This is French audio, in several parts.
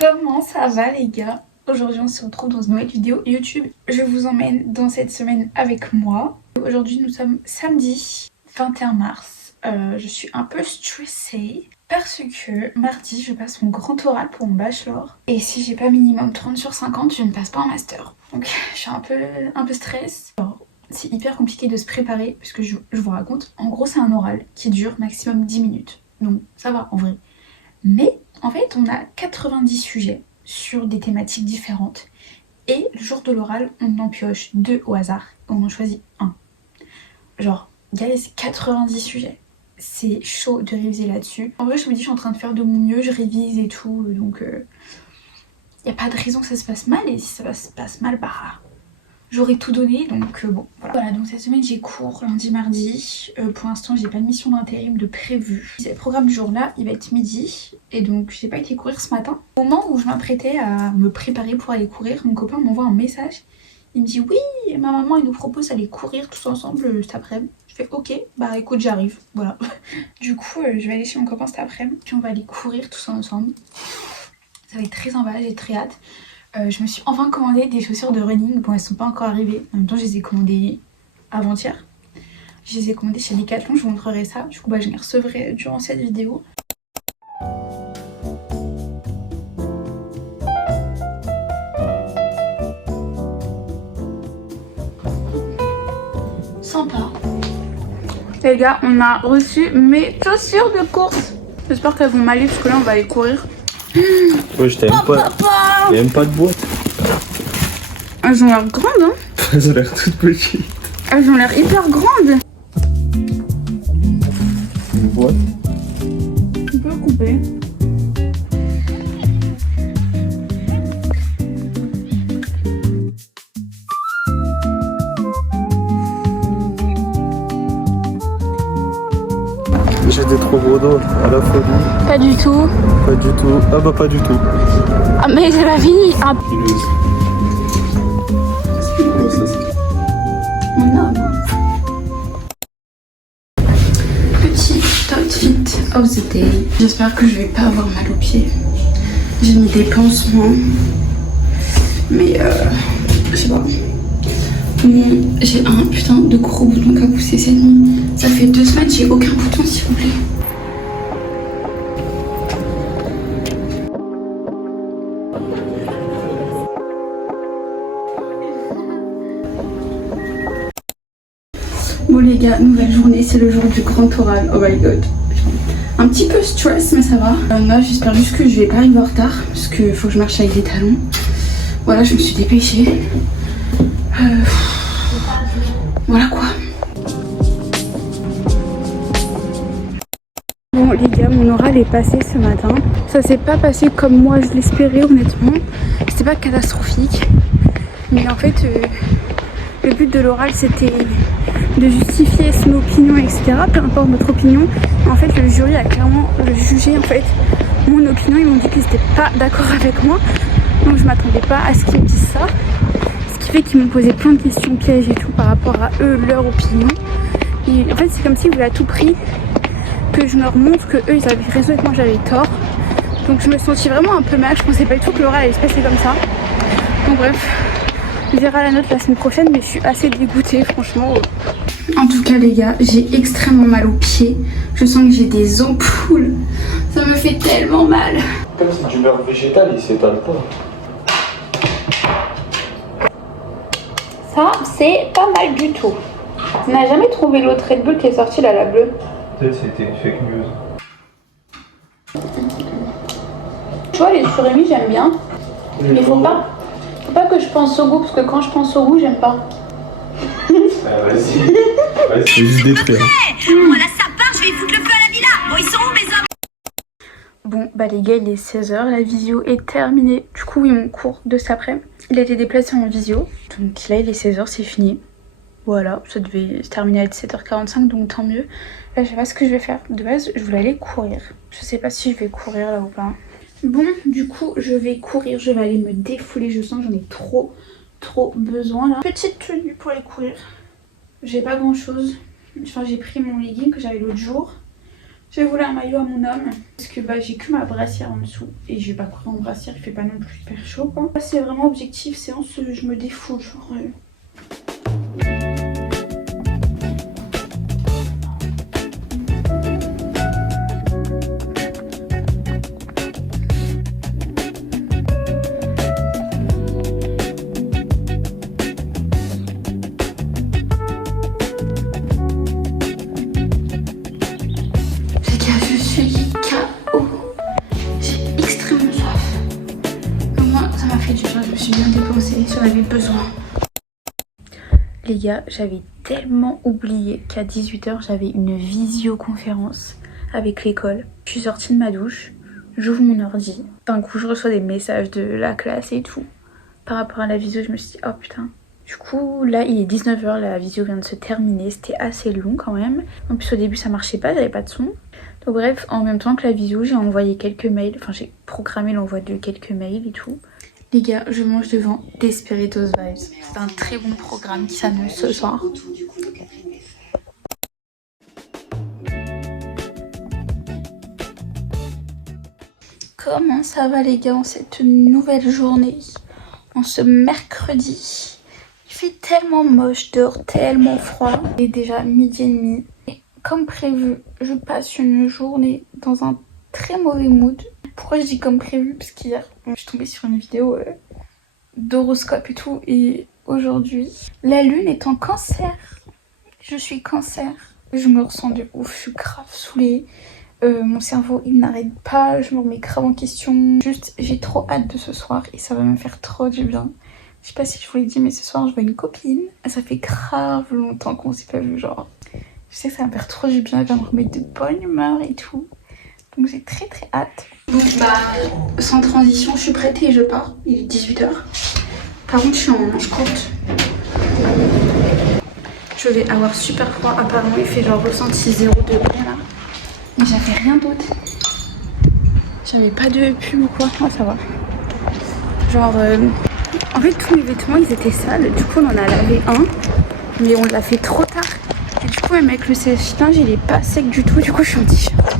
Comment ça va les gars? Aujourd'hui on se retrouve dans une nouvelle vidéo YouTube. Je vous emmène dans cette semaine avec moi. Aujourd'hui nous sommes samedi 21 mars. Je suis un peu stressée parce que mardi je passe mon grand oral pour mon bachelor. Et si j'ai pas minimum 30 sur 50, je ne passe pas en master. Donc je suis un peu stress. C'est hyper compliqué de se préparer puisque je vous raconte. En gros c'est un oral qui dure maximum 10 minutes. Donc ça va en vrai. Mais en fait on a 90 sujets sur des thématiques différentes. Et le jour de l'oral, on en pioche 2 au hasard. On en choisit un. Genre, guys, 90 sujets. C'est chaud de réviser là-dessus. En vrai, je me dis, je suis en train de faire de mon mieux, je révise et tout. Donc, y a pas de raison que ça se passe mal. Et si ça se passe mal, bah, j'aurais tout donné. Donc, bon, voilà. Voilà, donc cette semaine, j'ai cours lundi, mardi. Pour l'instant, j'ai pas de mission d'intérim de prévu. Le programme du jour-là, il va être midi. Et donc, j'ai pas été courir ce matin. Au moment où je m'apprêtais à me préparer pour aller courir, mon copain m'envoie un message. Il me dit oui, ma maman elle nous propose d'aller courir tous ensemble cet après-midi. Je fais ok, bah écoute j'arrive, voilà. Du coup je vais aller chez mon copain cet après-midi, puis on va aller courir tous ensemble. Ça va être très sympa, j'ai très hâte. Je me suis enfin commandé des chaussures de running, bon elles sont pas encore arrivées. En même temps je les ai commandées avant-hier. Je les ai commandées chez Decathlon, je vous montrerai ça. Du coup bah je les recevrai durant cette vidéo. Sympa. Les gars, on a reçu mes chaussures de course. J'espère qu'elles vont m'aller parce que là on va aller courir. Ouais, je t'aime pas. Il n'y a même pas de boîte. Elles ont l'air grandes, hein. Elles ont l'air toutes petites. Elles ont l'air hyper grandes. Une boîte. On peut couper. J'ai des trop gros dos à la folie. Pas du tout. Pas du tout. Ah bah pas du tout. Ah mais c'est pas fini. Ah. Mon homme. Petit outfit of the day. J'espère que je vais pas avoir mal aux pieds. J'ai mis des pansements. Mais je sais pas. J'ai un putain de gros bouton qu'a poussé cette nuit. Ça fait 2 semaines, j'ai aucun bouton s'il vous plaît. Bon les gars, nouvelle journée, c'est le jour du grand oral. Oh my god. Un petit peu stress mais ça va. Là j'espère juste que je vais pas arriver en retard parce qu'il faut que je marche avec des talons. Voilà, je me suis dépêchée. Voilà quoi. Bon les gars, mon oral est passé ce matin. Ça s'est pas passé comme moi je l'espérais honnêtement. C'était pas catastrophique. Mais en fait, le but de l'oral c'était de justifier son opinion, etc. Peu importe notre opinion. En fait, le jury a clairement jugé en fait mon opinion. Ils m'ont dit qu'ils n'étaient pas d'accord avec moi. Donc je m'attendais pas à ce qu'ils me disent ça. Ce qui fait qu'ils m'ont posé plein de questions pièges et tout par rapport à eux, leur opinion. Et en fait, c'est comme s'ils voulaient à tout prix que je leur montre que eux ils avaient raison et que moi j'avais tort. Donc je me sentis vraiment un peu mal. Je pensais pas du tout que l'oral allait se passer comme ça. Donc bref, on verra la note la semaine prochaine, mais je suis assez dégoûtée franchement. En tout cas les gars, j'ai extrêmement mal aux pieds. Je sens que j'ai des ampoules. Ça me fait tellement mal. Comme c'est du beurre végétal, il s'étale pas. Ça, c'est pas mal du tout. On n'a jamais trouvé l'autre Red Bull qui est sorti là, la bleue. Peut-être c'était une fake news. Tu vois, les surémis, j'aime bien. Mais faut pas que je pense au goût, parce que quand je pense au goût, j'aime pas. Ah, vas-y. Vas-y, c'est juste détruire. Voilà, ça part, je vais foutre le feu à la villa. Bon, ils sont où mes hommes? Bon, bah les gars, il est 16h, la visio est terminée. Du coup, oui, mon cours de cet après-midi, il a été déplacé en visio. Donc là, il est 16h, c'est fini. Voilà, ça devait se terminer à 17h45, donc tant mieux. Là, je sais pas ce que je vais faire. De base, je voulais aller courir. Je sais pas si je vais courir là ou pas. Bon, du coup, je vais courir, je vais aller me défouler. Je sens que j'en ai trop besoin là. Petite tenue pour aller courir. J'ai pas grand chose. Enfin, j'ai pris mon legging que j'avais l'autre jour. J'ai voulu un maillot à mon homme parce que bah, j'ai que ma brassière en dessous et je vais pas courir en brassière, il fait pas non plus hyper chaud quoi. Là c'est vraiment objectif séance, je me défoule genre. J'en avais besoin. Les gars, j'avais tellement oublié qu'à 18 h j'avais une visioconférence avec l'école. Je suis sortie de ma douche, j'ouvre mon ordi. D'un coup, je reçois des messages de la classe et tout. Par rapport à la visio, je me suis dit, oh putain. Du coup, là, il est 19 h, la visio vient de se terminer. C'était assez long quand même. En plus, au début, ça marchait pas, j'avais pas de son. Donc bref, en même temps que la visio, j'ai envoyé quelques mails. Enfin, j'ai programmé l'envoi de quelques mails et tout. Les gars, je mange devant Desperitos Vibes. C'est un très bon programme qui s'annonce ce soir. Comment ça va les gars en cette nouvelle journée? En ce mercredi. Il fait tellement moche dehors, tellement froid. Il est déjà 12h30. Et comme prévu, je passe une journée dans un très mauvais mood. Pourquoi je dis comme prévu? Parce qu'hier, je suis tombée sur une vidéo d'horoscope et tout. Et aujourd'hui, la lune est en cancer. Je suis cancer. Je me ressens de ouf, je suis grave saoulée. Mon cerveau, il n'arrête pas. Je me remets grave en question. Juste, j'ai trop hâte de ce soir et ça va me faire trop du bien. Je sais pas si je vous l'ai dit, mais ce soir, je vois une copine. Ça fait grave longtemps qu'on s'est pas vu, genre. Je sais que ça va me faire trop du bien. Elle va me remettre de bonne humeur et tout. Donc j'ai très très hâte. Donc bah sans transition je suis prête et je pars. Il est 18 h. Par contre je suis en manche courte. Je vais avoir super froid. Apparemment il fait genre ressenti 0 degrés là. Mais j'avais rien d'autre. J'avais pas de pull ou quoi. Oh ça va. Genre en fait tous mes vêtements ils étaient sales. Du coup on en a lavé un. Mais on l'a fait trop tard. Et du coup même avec le sèche-linge il est pas sec du tout. Du coup je suis en t-shirt.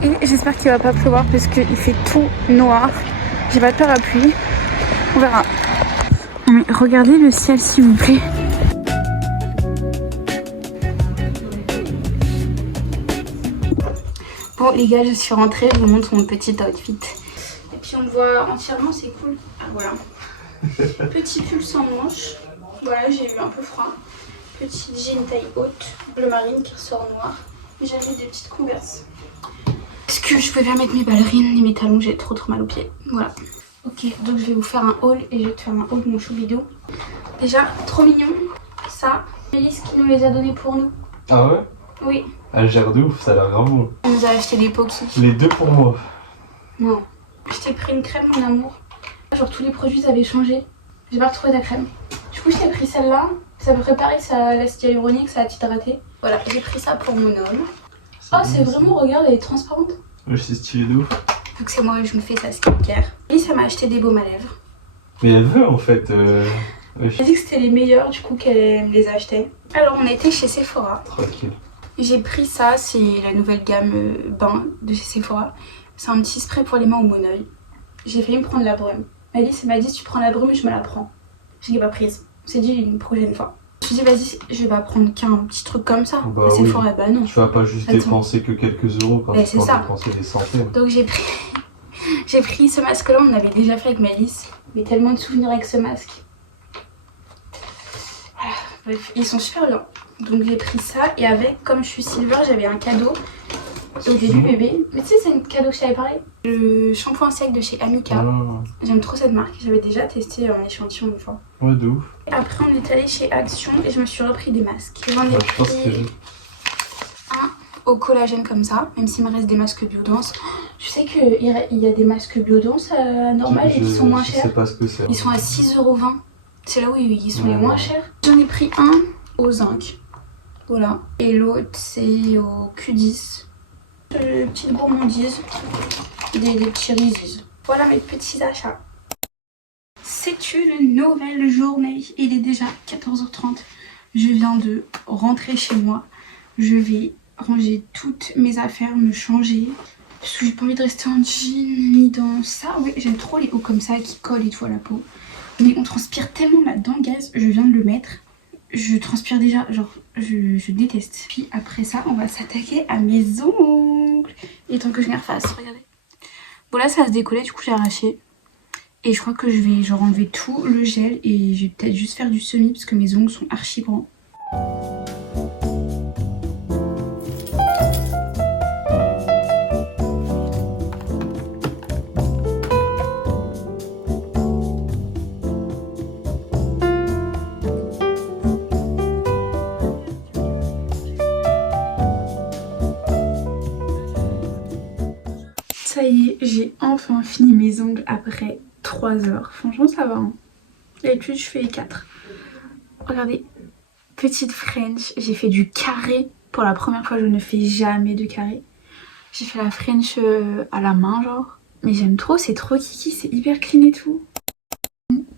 Et j'espère qu'il va pas pleuvoir parce qu'il fait tout noir. J'ai pas de parapluie. On verra. Mais regardez le ciel s'il vous plaît. Bon les gars, je suis rentrée. Je vous montre mon petit outfit. Et puis on le voit entièrement, c'est cool. Ah voilà. Petit pull sans manche. Voilà, j'ai eu un peu froid. Petit jean taille haute. Bleu marine qui ressort noir. Et j'ai mis des petites converses. Parce que je pouvais pas mettre mes ballerines ni mes talons, j'ai trop mal aux pieds. Voilà. Ok, donc je vais vous faire un haul et je vais te faire un haul de mon show vidéo. Déjà, trop mignon. Ça, Alice qui nous les a donnés pour nous. Ah ouais? Oui. Elle gère de ouf, ça a l'air grand beau. Elle nous a acheté des pokis. Les deux pour moi. Non. Je t'ai pris une crème, mon amour. Genre tous les produits avaient changé. J'ai pas retrouvé ta crème. Du coup, je t'ai pris celle-là. C'est à peu près pareil, ça l'acide hyaluronique, ça a hydraté. Voilà, j'ai pris ça pour mon homme. Oh, c'est vraiment, regarde, elle est transparente. Ouais, c'est stylé de ouf. Donc c'est moi, je me fais sa skincare. Et ça m'a acheté des baumes à lèvres. Mais elle veut en fait. Elle a dit que c'était les meilleurs, du coup qu'elle me les achetait. Alors on était chez Sephora. Tranquille. J'ai pris ça, c'est la nouvelle gamme bain de chez Sephora. C'est un petit spray pour les mains au mon oeil. J'ai failli me prendre la brume. Alice m'a dit si tu prends la brume, je me la prends. Je l'ai pas prise. On s'est dit une prochaine fois. Je me suis dit vas-y, je vais pas prendre qu'un petit truc comme ça. Bah c'est Sephora, bah non. Tu vas pas juste dépenser que quelques euros quand tu vas dépenser des centaines. Donc j'ai pris ce masque là, on avait déjà fait avec Malice. Mais tellement de souvenirs avec ce masque. Voilà, bref, ils sont super bien. Donc j'ai pris ça et avec, comme je suis silver, j'avais un cadeau au début bébé. Mais tu sais, c'est un cadeau que je t'avais parlé. Le shampoing sec de chez Amika. J'aime trop cette marque, j'avais déjà testé en échantillon une fois. Ouais, de ouf. Après on est allé chez Action et je me suis repris des masques. J'en ai pris un au collagène comme ça, même s'il me reste des masques Biodance. Je sais qu'il y a des masques Biodance normal et qui sont moins chers. Je sais pas ce que c'est. Ils sont à 6,20 €. C'est là où ils sont les moins chers. J'en ai pris un au zinc. Voilà. Et l'autre c'est au Q10. Petite gourmandise. Des petits rises. Voilà mes petits achats. C'est une nouvelle journée. Il est déjà 14 h 30. Je viens de rentrer chez moi. Je vais ranger toutes mes affaires, me changer. Parce que j'ai pas envie de rester en jean ni dans ça. Ouais, j'aime trop les hauts comme ça qui collent et tout à la peau. Mais on transpire tellement là-dedans, guys. Je viens de le mettre. Je transpire déjà, genre, je déteste. Puis après ça, on va s'attaquer à mes ongles. Et tant que je les refasse, regardez. Bon là, ça va se décoller, du coup j'ai arraché. Et je crois que je vais genre enlever tout le gel et je vais peut-être juste faire du semi parce que mes ongles sont archi grands. Ça y est, j'ai enfin fini mes ongles après 3 heures. Franchement, ça va. Hein. D'habitude, je fais 4. Regardez, petite French. J'ai fait du carré. Pour la première fois, je ne fais jamais de carré. J'ai fait la French à la main, genre. Mais j'aime trop, c'est trop kiki, c'est hyper clean et tout.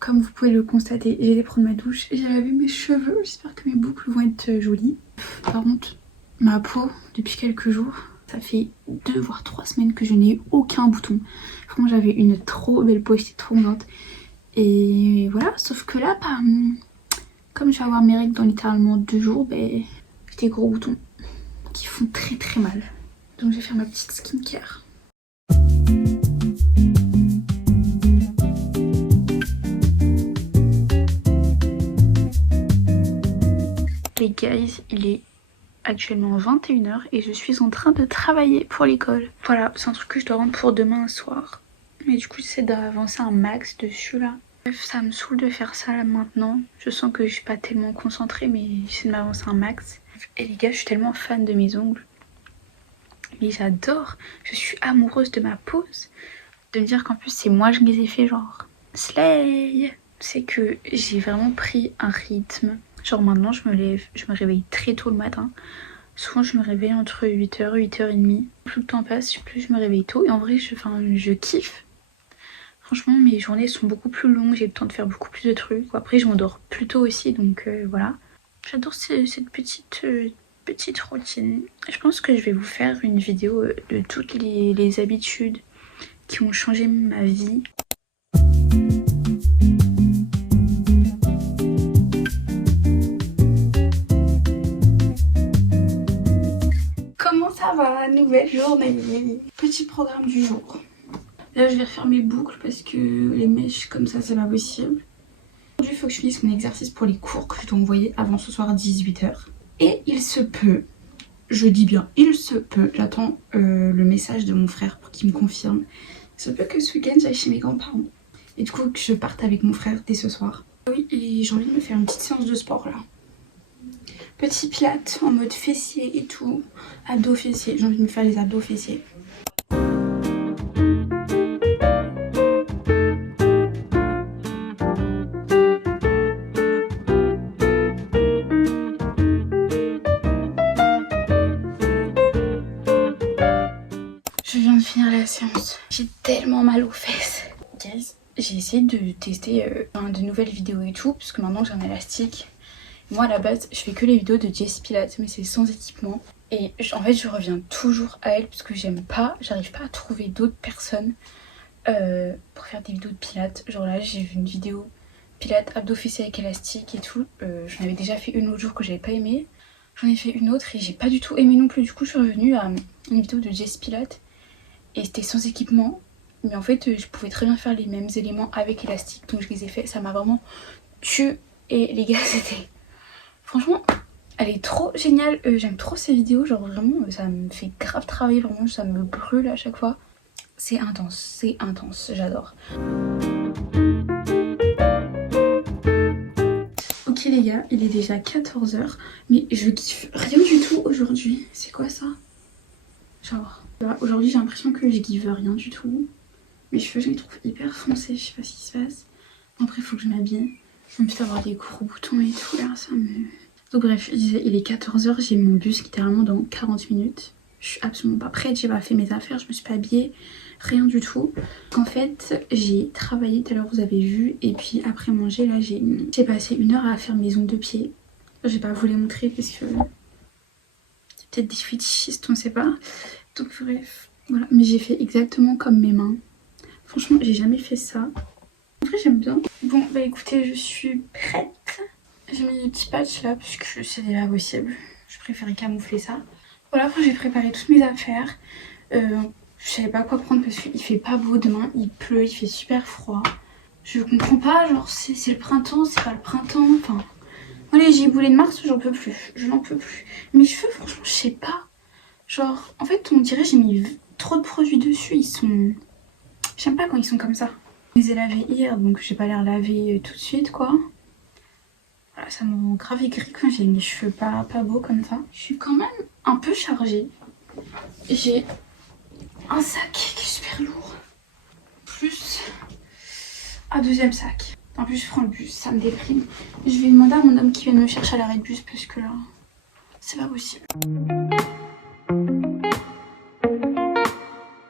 Comme vous pouvez le constater, j'ai allé prendre ma douche. J'ai lavé mes cheveux. J'espère que mes boucles vont être jolies. Par contre, ma peau, depuis quelques jours... Ça fait 2 voire 3 semaines que je n'ai eu aucun bouton. Franchement, j'avais une trop belle peau, j'étais trop contente. Et voilà, sauf que là, bah, comme je vais avoir mes règles dans littéralement 2 jours, ben, j'ai des gros boutons qui font très très mal. Donc je vais faire ma petite skincare. Les guys, il est actuellement 21 h et je suis en train de travailler pour l'école. Voilà, c'est un truc que je dois rendre pour demain soir. Mais du coup, j'essaie d'avancer un max dessus là. Bref, ça me saoule de faire ça là maintenant. Je sens que je suis pas tellement concentrée, mais j'essaie de m'avancer un max. Et les gars, je suis tellement fan de mes ongles. Mais j'adore. Je suis amoureuse de ma pose. De me dire qu'en plus, c'est moi je les ai fait, genre slay. C'est que j'ai vraiment pris un rythme. Genre maintenant je me réveille très tôt le matin. Souvent je me réveille entre 8h, 8h30. Plus le temps passe, plus je me réveille tôt. Et en vrai je kiffe. Franchement mes journées sont beaucoup plus longues, j'ai le temps de faire beaucoup plus de trucs. Après je m'endors plus tôt aussi, donc voilà. J'adore cette petite routine. Je pense que je vais vous faire une vidéo de toutes les habitudes qui ont changé ma vie. Comment ça va? Nouvelle journée. Petit programme du jour. Là je vais refaire mes boucles parce que les mèches comme ça c'est pas possible. Aujourd'hui il faut que je finisse mon exercice pour les cours que je dois envoyer avant ce soir 18 h. Et il se peut, je dis bien il se peut, j'attends le message de mon frère pour qu'il me confirme. Il se peut que ce week-end j'aille chez mes grands-parents. Et du coup que je parte avec mon frère dès ce soir. Oui, et j'ai envie de me faire une petite séance de sport là. Petit pilates en mode fessier et tout. Abdos fessiers, j'ai envie de me faire les abdos fessiers. Je viens de finir la séance. J'ai tellement mal aux fesses. Guys, j'ai essayé de tester de nouvelles vidéos et tout, parce que maintenant j'ai un élastique. Moi à la base je fais que les vidéos de Jessie Pilates, mais c'est sans équipement. Et en fait je reviens toujours à elle parce que j'arrive pas à trouver d'autres personnes pour faire des vidéos de pilates. Genre là j'ai vu une vidéo pilates abdos fessiers avec élastique et tout. J'en avais déjà fait une l'autre jour que j'avais pas aimé. J'en ai fait une autre et j'ai pas du tout aimé non plus. Du coup je suis revenue à une vidéo de Jessie Pilates et c'était sans équipement. Mais en fait je pouvais très bien faire les mêmes éléments avec élastique, donc je les ai fait. Ça m'a vraiment tué. Et les gars c'était... Franchement, elle est trop géniale. J'aime trop ces vidéos. Genre vraiment, ça me fait grave travailler. Vraiment, ça me brûle à chaque fois. C'est intense. J'adore. Ok les gars, il est déjà 14 h. Mais je kiffe rien du tout aujourd'hui. C'est quoi ça? Genre, aujourd'hui j'ai l'impression que je kiffe rien du tout. Mes cheveux, je les trouve hyper foncés. Je sais pas ce qui se passe. Après, il faut que je m'habille. Je vais peut-être avoir des gros boutons et tout là, ça me... Donc bref, il est 14 h, j'ai mon bus littéralement dans 40 minutes. Je suis absolument pas prête, j'ai pas fait mes affaires, je me suis pas habillée, rien du tout. En fait, j'ai travaillé tout à l'heure, vous avez vu, et puis après manger, là j'ai passé 1 heure à faire mes ongles de pied. Je vais pas vous les montrer parce que c'est peut-être des fétichistes, on sait pas. Donc bref, voilà. Mais j'ai fait exactement comme mes mains. Franchement, j'ai jamais fait ça. En vrai, j'aime bien. Bon, bah écoutez, je suis prête. J'ai mis des petits patchs là, puisque c'était pas possible. Je préférais camoufler ça. Voilà, après j'ai préparé toutes mes affaires. Je savais pas quoi prendre parce qu'il fait pas beau demain. Il pleut, il fait super froid. Je comprends pas, genre c'est le printemps, c'est pas le printemps. Enfin, allez, j'ai boulé de Mars, j'en peux plus. Je n'en peux plus. Mes cheveux, franchement, je sais pas. Genre, en fait, on dirait j'ai mis trop de produits dessus. Ils sont... J'aime pas quand ils sont comme ça. Je les ai lavés hier, donc j'ai pas l'air laver tout de suite, quoi. Voilà, ça me rend grave aigri quand j'ai mes cheveux pas beaux comme ça. Je suis quand même un peu chargée. J'ai un sac qui est super lourd. Plus un deuxième sac. En plus, je prends le bus, ça me déprime. Je vais demander à mon homme qui vienne me chercher à l'arrêt de bus parce que là, c'est pas possible.